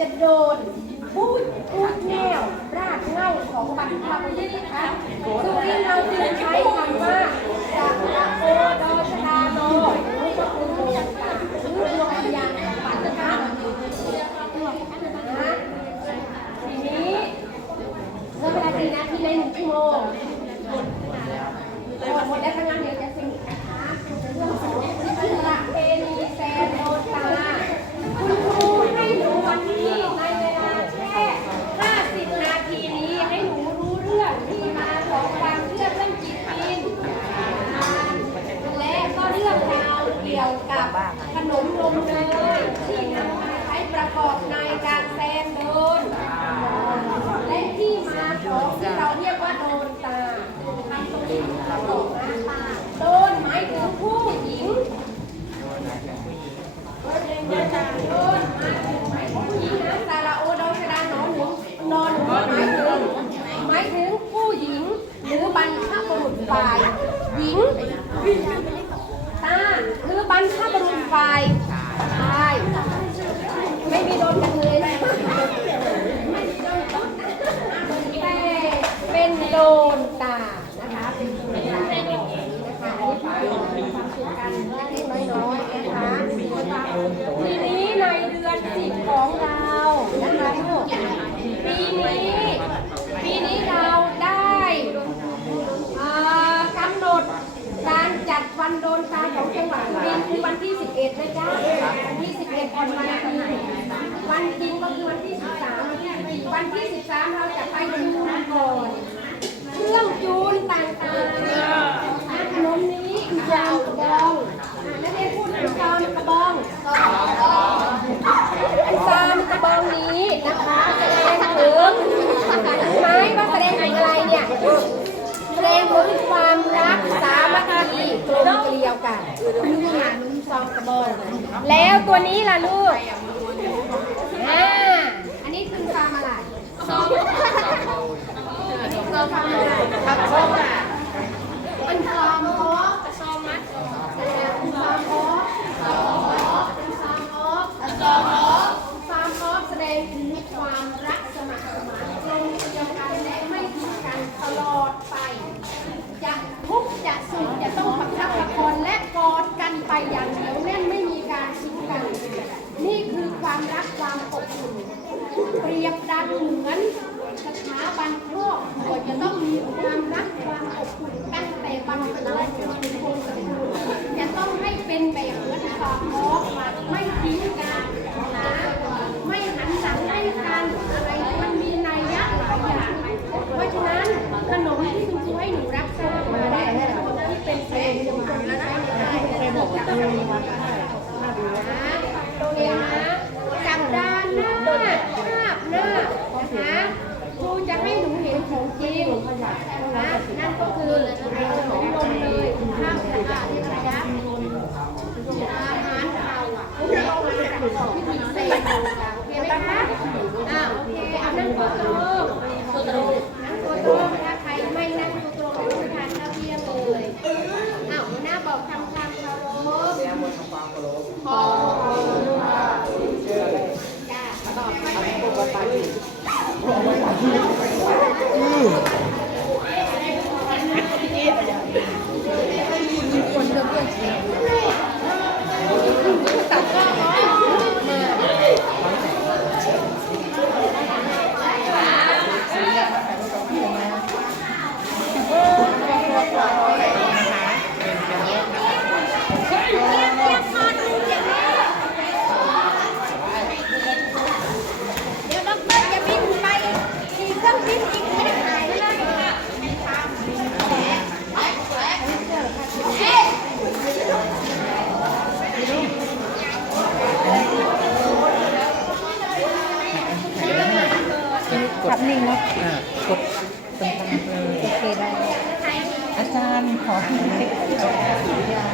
จะโดนพูดพูดแนวรากเง้าของบรรพบุรุษนะคะสุรินทร์เราจึงใช้คำว่าสักระโอดอชดาโนหรือก็คือดวงตาหรือดวงวิญญาณของปัตนะคะนะทีนี้เมื่อเวลาดีนะที่ในหนึ่งชั่วโมงหมดหมดแล้วทั้งนั้นเดี๋ยวจะสรุปนะคะเรื่องของประเพณีแซนโดนตา คุณครูให้หนูวันนี้ในเวลาแค่ 50 นาทีนี้ให้หนูรู้เรื่องที่มาของความเชื่อเรื่องจิตวินและก็เรื่องราวเกี่ยวกับขนมนมเนยที่นำมาใช้ประกอบในการแซนโดน และที่มาของที่เราเรียกว่าโดนตาทำตรงนี้ประกอบนะโดนหมายถึงผู้หญิง โดนมาถึงหมายถึงผู้หญิงนะซาลาโอดอชดาหนอนหนูนอนหนูหมายถึงหมายถึงผู้หญิง หรือบรรพบุรุษฝ่าย หญิงตาคือบรรพบุรุษฝ่ายชายไม่มีโดนกันเลยนะไม่มีโดนกันแต่เป็นโดนตานะคะเป็นโดนตานะคะอันนี้เป็นความสุขกันเล็กๆน้อยๆนะคะทีนี้ ในเดือนสิบของเรานะคะลูกปีนี้ปีนี้เราได้อ่ากำหนดการจัดวันโดนตาของจังหวัดสุรินทร์คือวันที่ 11นะจ๊ะวันที่ 11ก่อนวันจริงวันจริงก็คือวันที่ 13 วันที่ 13 เราจะไปจูนก่อนเครื่องจูนต่างๆขนมนี้ยาวกระบองอะนักเรียนพูดถึงซามกระบอง ซามกระบองนี้นะคะแสดงถึงไม้ว่าแสดงถึงอะไรเนี่ยแสดงถึงความรักสามัคคีกลมเกลียวกันนี่ค่ะนุ่มซองกระบอง แล้วตัวนี้ล่ะลูกอ่าอันนี้คือซามอะไรซองซองอะไรผักส้มอะมันซอมเพาะซอมมัดซอมเพาะซอมเพาะซอมเพาะซอมเพาะ ความพร้อมแสดงถึงความรักสมัครสมานกลมเกลียวกันและไม่ทิ้งกันตลอดไป จะทุกข์จะสุขจะต้องประคับประคองและกอดกันไปอย่างเหนียวแน่นไม่มีการทิ้งกัน นี่คือความรักความอบอุ่นเปรียบดังเหมือนสถาบันครอบครัวจะต้องมีความรักความอบอุ่นตั้งแต่บรรพบุรุษจนถึงคนสกุลจะต้องให้เป็นแบบเหมือนความพร้อม ไม่ทิ้งกันนะไม่หันหลังให้กันอะไรมันมีนัยยะหลายอย่างเพราะฉะนั้นขนมที่คุณครูให้หนูรับทราบมาได้ขนมที่เป็นเพลงยังทำแล้วนะเคยบอกกับครูมานะตรงนี้นะสัปดาห์หน้าคาบหน้านะคะครูจะให้หนูเห็นของจริงนะนั่นก็คือไอ้ขนมนมเลยข้าวสะอาดนี่อะไรนะอาหารเราอะเรามาจากพิธีเสกโอเคไหมคะอ่าโอเคเอานั่งตัวตรงตัวตรงนั่งตัวตรงถ้าใครไม่นั่งตัวตรงไม่ทานข้าวเที่ยงเลยอ้าวหัวหน้าบอกทำความเคารพ เรียนบนทำความเคารพ ขอบคุณค่ะจ้าตอบไป เดี๋ยวดอกเตอรจะบินไปขี่เครื่องบินอีกไม่ได้หายเลย ขับนิ่งนะอ่ากดตรงกลางเลยโอเคได้อาจารย์ขอให้เช็ค